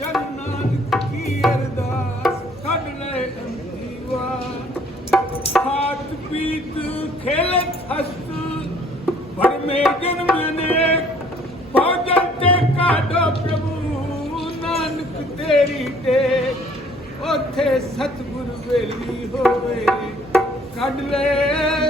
ਜਨ ਨਾਨਕ ਕੀ ਅਰਦਾਸ? ਕੱਢ ਲੈ ਅੰਤੀਵਾ ਖਾਤ ਪੀਤ ਖੇਲਤ ਹਸਤ ਭਰਮੇ ਜਨਮ ਅਨੇਕ ਭੋਜਨ ਤੇ ਕਾਢੋ ਪ੍ਰਭੂ ਨਾਨਕ ਤੇਰੀ ਤੇ, ਉਥੇ ਸਤਿਗੁਰ ਵੇਲੀ ਹੋਵੇ, ਕੱਢ ਲੈ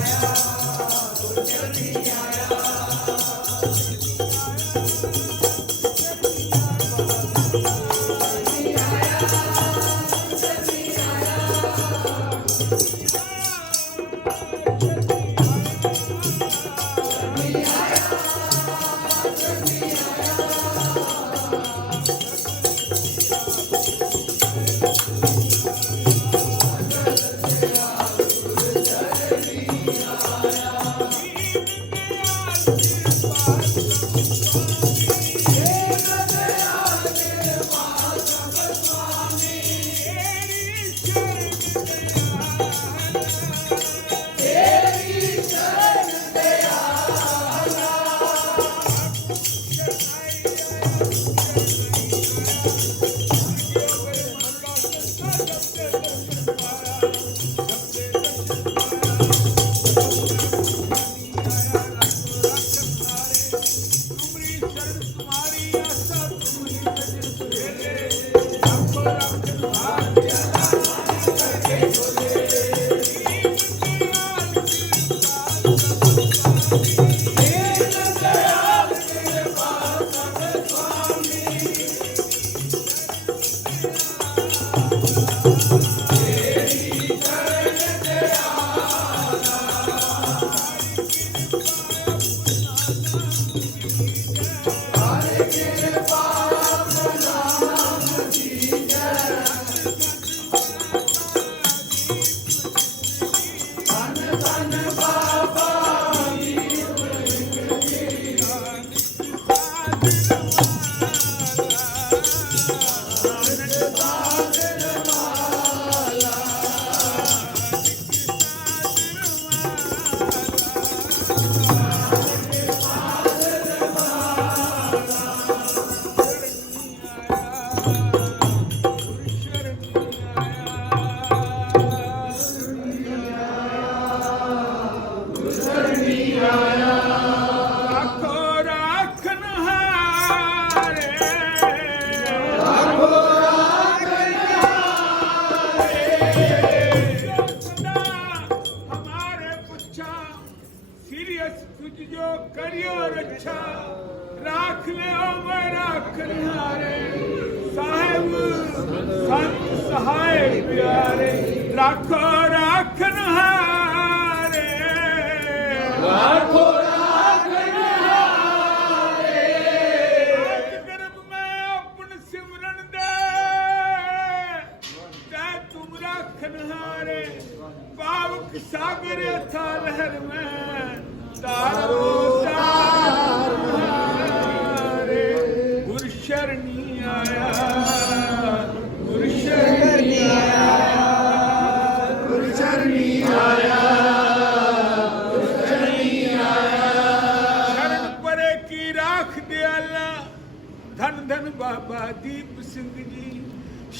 आया तो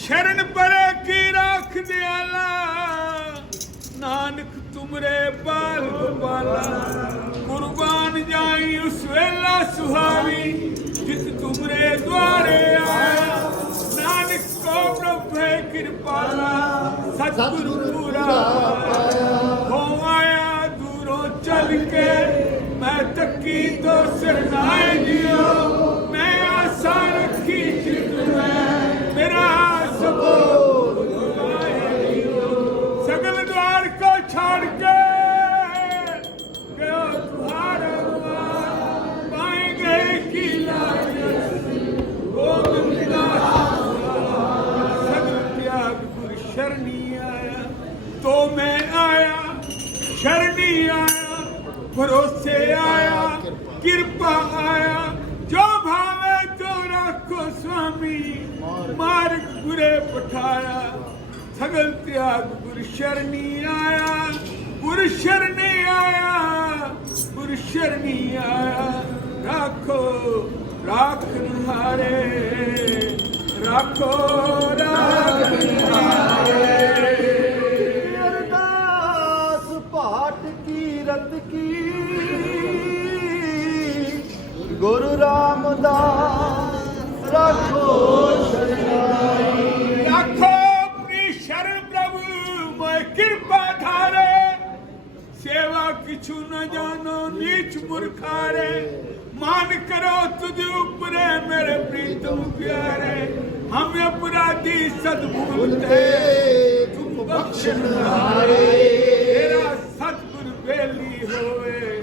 ਸ਼ਰਨ ਪਰੇ ਕੀ ਰਾਖ ਦਿਆਲਾ ਨਾਨਕ ਤੁਮਰੇ ਬਾਲ ਗੋਪਾਲਾ। ਕੁਰਬਾਨ ਜਾਈ ਉਸ ਵੇਲਾ ਸੁਹਾਵੀ, ਜਿਤ ਤੁਮਰੇ ਦੁਆਰੇ ਆਇਆ। ਨਾਨਕ ਕੋ ਪ੍ਰਭੇ ਕਿਰਪਾਲਾ, ਸਤਿਗੁਰ ਪੂਰਾ ਹੋ ਆਇਆ ਦੂਰੋਂ ਚੱਲ ਕੇ, ਮੈਂ ਤੱਕੀ ਤੋਂ ਸਰਨਾਏ ਨਾਮੀ ਮਾਰਗ ਗੁਰੇ ਪਠਾਇਆ। ਸਗਲ ਤਿਆਗ ਗੁਰ ਸ਼ਰਨੀ ਆਇਆ, ਗੁਰ ਸ਼ਰਨੀ ਆਇਆ, ਗੁਰ ਸ਼ਰਨੀ ਆਇਆ। ਰੱਖੋ, ਰੱਖ ਨਿਹਾਰੇ, ਰੱਖੋ, ਰੱਖ ਨਿਹਾਰੇ ਅਰਦਾਸ ਪਾਠ ਕੀਰਤ ਕੀ। ਗੁਰੂ ਰਾਮਦਾਸ ਕਿਛੂ ਨਾ ਜਾਣੋ ਨੀਚ ਮੁਰਖਾਰੇ। ਮਾਨ ਕਰੋ ਤੁਧ ਉਪਰੇ ਮੇਰੇ ਪ੍ਰੀਤਮ ਪਿਆਰੇ। ਹਮ ਅਪਰਾਧੀ ਸਦਗੁਰ ਤੇ ਤੁਮ ਬਖਸ਼ਣ ਹਾਰੇ। ਤੇਰਾ ਸਤਗੁਰ ਬੇਲੀ ਹੋਵੇ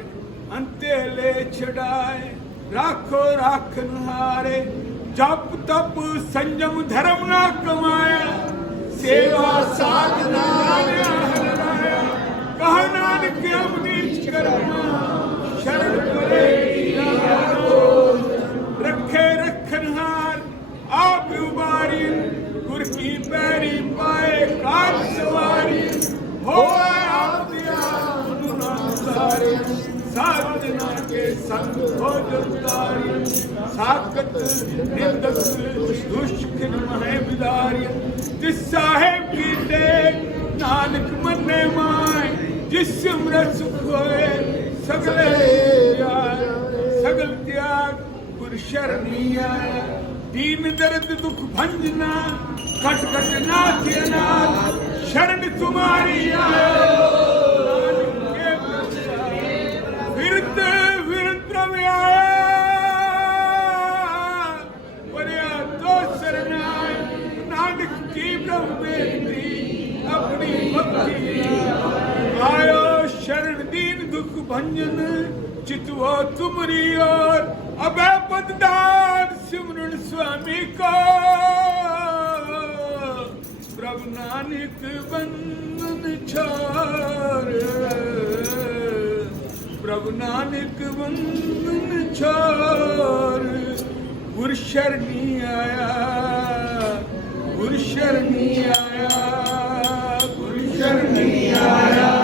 ਅੰਤੇ ਲੈ ਛਡਾਏ। ਰਾਖੋ ਰਾਖਨ ਹਾਰੇ ਜਪ ਤਪ ਸੰਜਮ ਧਰਮ ਨਾ ਕਮਾਇਆ ਸੇਵਾ ਸਾਧਨਾ ਹਰ ਰਾਇਆ ਕਹ ਨਾਨਕ ਸਿਮਰਤ ਸੁਖ ਸਗਲੇ ਸਗਲ ਤਿਆਗ ਪੁਰ ਸ਼ਰਨੀ ਦੀਨ ਦਰਦ ਦੁਖ ਭੰਜਨਾ ਕਟ ਕਟ ਨਾ ਕੇ ਨਾਲ ਸ਼ਰਨ ਤੁਮਾਰੀ ਆਇਓ। ਤੁਮਰੀ ਔਰ ਅਬੇ ਬਦਦਾਰ ਸਿਮਰਨ ਸੁਆਮੀ ਕੋ। ਪ੍ਰਭ ਨਾਨਕ ਬੰਦਨ ਛਾਰ। ਪ੍ਰਭ ਨਾਨਕ ਬੰਦਨ ਛਾਰ। ਗੁਰ ਸ਼ਰਨੀ ਆਇਆ ਗੁਰ ਸ਼ਰਨੀ ਆਇਆ ਗੁਰ ਸ਼ਰਨੀ ਆਇਆ।